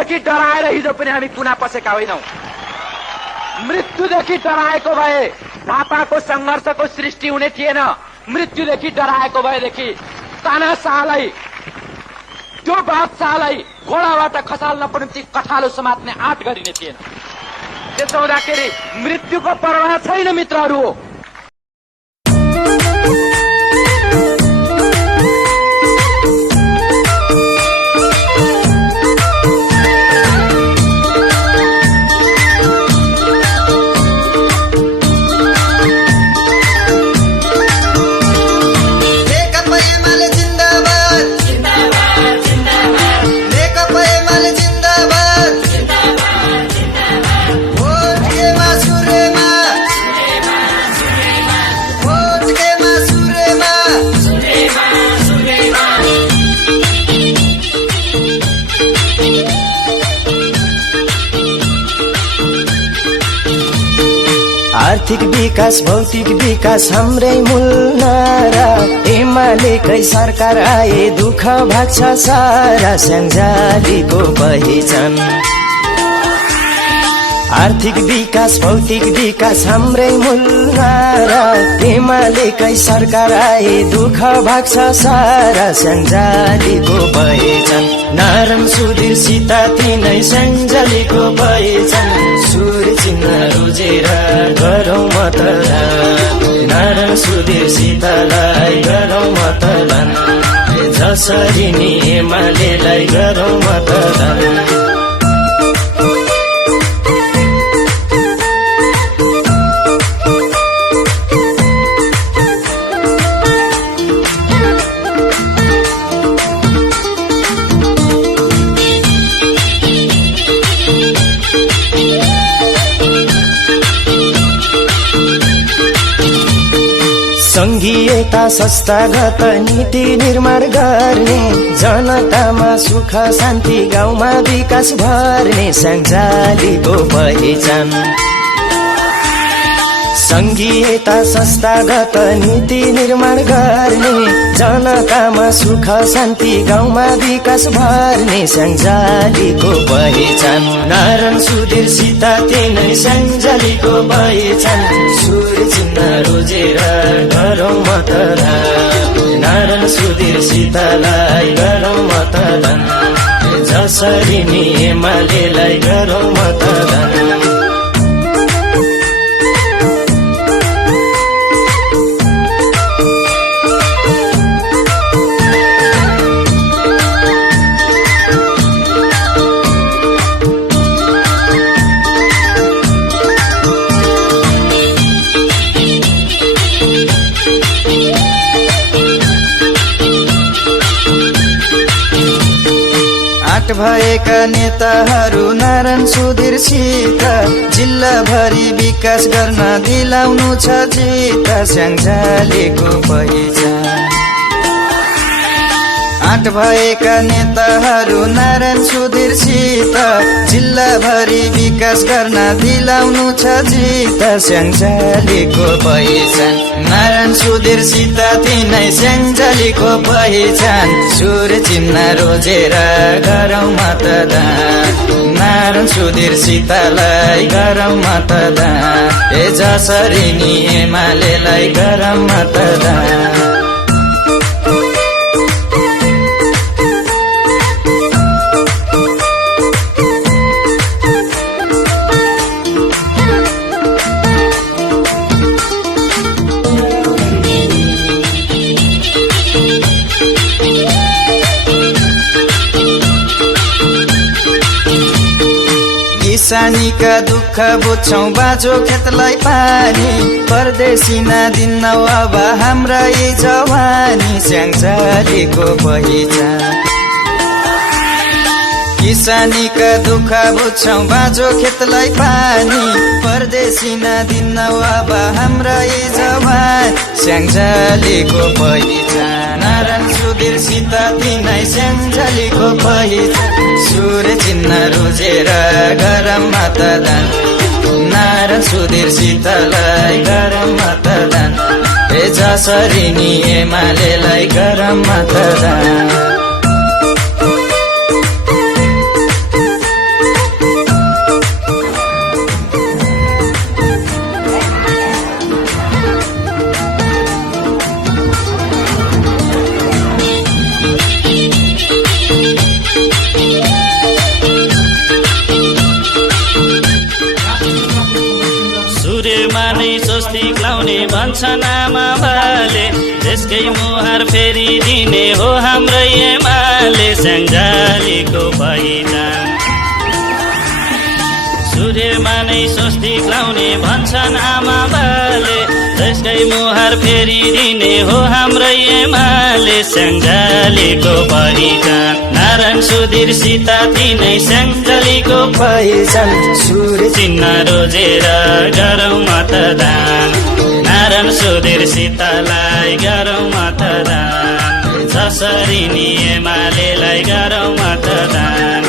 मृत्युदेखि डराएर हिजो पनि हामी कुना पसेका होइनौं। मृत्युदेखि डराएको भए झापाको संघर्षको सृष्टि हुने थिएन। मृत्युदेखि डराएको भएदेखि तानाशाहलाई, त्यो बादशाहलाई घोडाबाट खसाल्नको निम्ति कठालो समात्ने आँट गरिने थिएन। त्यसो हुँदाखेरि मृत्युको परवाह छैन मित्रहरू। आर्थिक विकास भौतिक विकास हाम्रै मूल नारा। एमालेकै सरकार आए दुःख भाग्छ सारा। स्याङ्जालीको पहिचान आर्थिक विकास भौतिक विकास हाम्रै मूल नारा। एमालेकै सरकार आए दुःख भाग्छ सारा। स्याङ्जालीको पहिचान नारायण सुधीर सीता तिनै स्याङ्जालीको पहिचान। सुर चिन्ह रोजेर गरौँ मतदान। नारायण सुधीर सीतालाई गरौँ मतदान। जसरी नि एमालेलाई गरौँ मतदान। संघीयता संस्थागत नीति निर्माण गर्ने। जनतामा सुख शान्ति गाउँमा विकास भर्ने। स्याङ्जालीको पहिचान संघीयता संस्थागत नीति निर्माण गर्ने। जनतामा सुख शान्ति गाउँमा विकास भर्ने। स्याङ्जालीको पहिचान नारायण सुधीर सीता तिनै स्याङ्जालीको पहिचान। सुर चिन्ह रोजेर गरौँ मतदान। नारायण सुधीर सीतालाई गरौँ मतदान। जसरी नि एमालेलाई गरौँ मतदान। भएका नेताहरू नारायण सुधीरसित जिल्लाभरि विकास गर्न दिलाउनु छ जित। स्याङ्जालीको पहिचान आँट भएका नेताहरू नारायण सुधीरसित जिल्लाभरि विकास गर्न दिलाउनु छ जित। स्याङ्जालीको पहिचान नारायण सुधीरसित तिनै स्याङ्जालीको पहिचान। सुर चिन्ह रोजेर गरौँ मतदान। नारायण सुधीरसितलाई गरौँ मतदान। जसरी नि एमालेलाई गरौँ मतदान। किसानीका दुःख बुझ्छौं बाँझो खेतलाई पानी। परदेशी नदिन्नौ अब हाम्रा यी जवानी। स्याङ्जालीको पहिचान किसानीका दुःख बुझ्छौं बाँझो खेतलाई पानी। परदेशी नदिन्नौ अब हाम्रा यी जवानी। स्याङ्जालीको पहिचान नारायण सुधीरसित तिनै स्याङ्जालीको पहिचान। सुर चिन्ह रोजेर गरौँ मतदान। नारायण सुधीरसितलाई गरौँ मतदान। जसरी नि एमालेलाई गरौँ मतदान। भन्छन् आमा बाले त्यसकै मुहार फेरिदिने हो हाम्रै एमाले स्याङ्जालीको पहिचान सूर्यमा नै स्वस्तिक लाउने भन्छन् आमा बाले त्यसकै मुहार फेरिदिने हो हाम्रै एमाले स्याङ्जालीको पहिचान नारायण सुधीर सीता तिनै स्याङ्जालीको पहिचान सूर्य चिन्ह रोजेर गरौँ मतदान नारायण सुधीर सीतालाई गरौँ मतदान जसरी नि एमालेलाई गरौँ मतदान